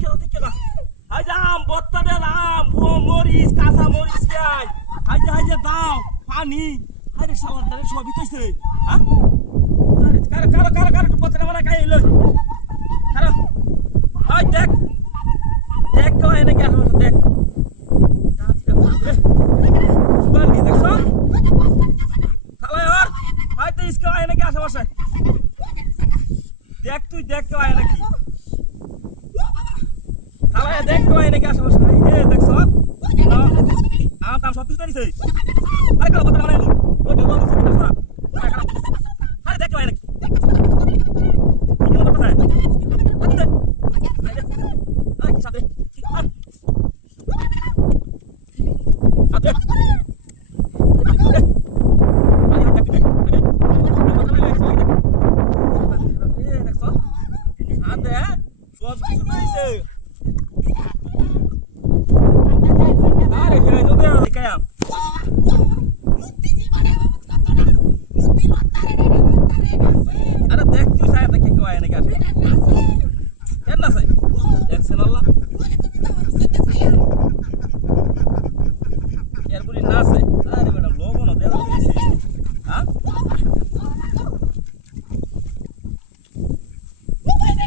ঠিক কেনা হাই জাম বত্তা দে রাম ও মরিস কাঁচা মরিস পেঁয়াজ হাই যে দাও পানি হাই রে সালাদ দারে সবই কইছে হ্যাঁ আরে কারা একটু পত্রে মানে খাই লই কারা হাই দেখ কেউ এনে কি আসলে দেখ বালতি দেখছো থালায় আর হাই তো ইসকে এনে কি আশেপাশে দেখ তুই দেখ কেউ আয় নাকি থালায় দেখ কেউ আয় নাকি আশেপাশে এই দেখছো আমার তাম সব কিছু দিছে আরে কালো কথা মানে ওই তো বলছ কি না আরে দেখ কেউ আয় নাকি কি কথা আছে আরে কি সাথে আরে দেখ তুই সাহেব দেখে কেউ আয় নাকি আসে কেন না সাই দেখছেন আল্লাহ এর বলি না সাই আরে ম্যাডাম লোগো না দেখ হ্যাঁ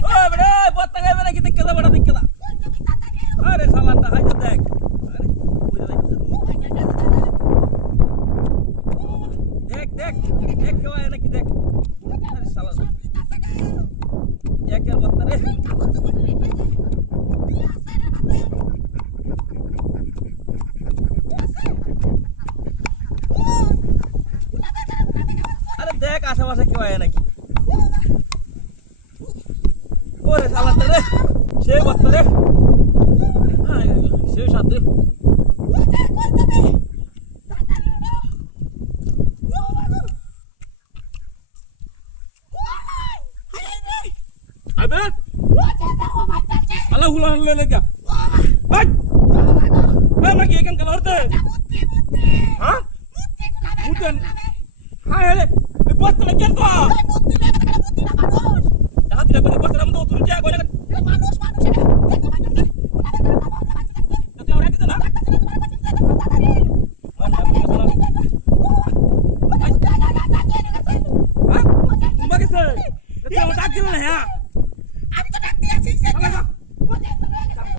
ও বড় বত্তা গাইবে নাকি দেখকে দা বড় দেখকে দা আরে সালানটা হাই দেখ আরে দেখ কেউ আয় নাকি দেখ আরে সালান একের বত্তা রে আরে দেখ আশেপাশে কেউ আয় নাকি ওরে সালানটা রে সেই বত্তা রে সেই সাথে আবে আল্লাহ হুলা হুলা লেগা ভাই ভাই মাকি এখান কাল হরতে হ্যাঁ মুতেন হায় রে বস্তা কেন তো হাত দিলে বস্তা মতো তুই যা কইরা মানুষ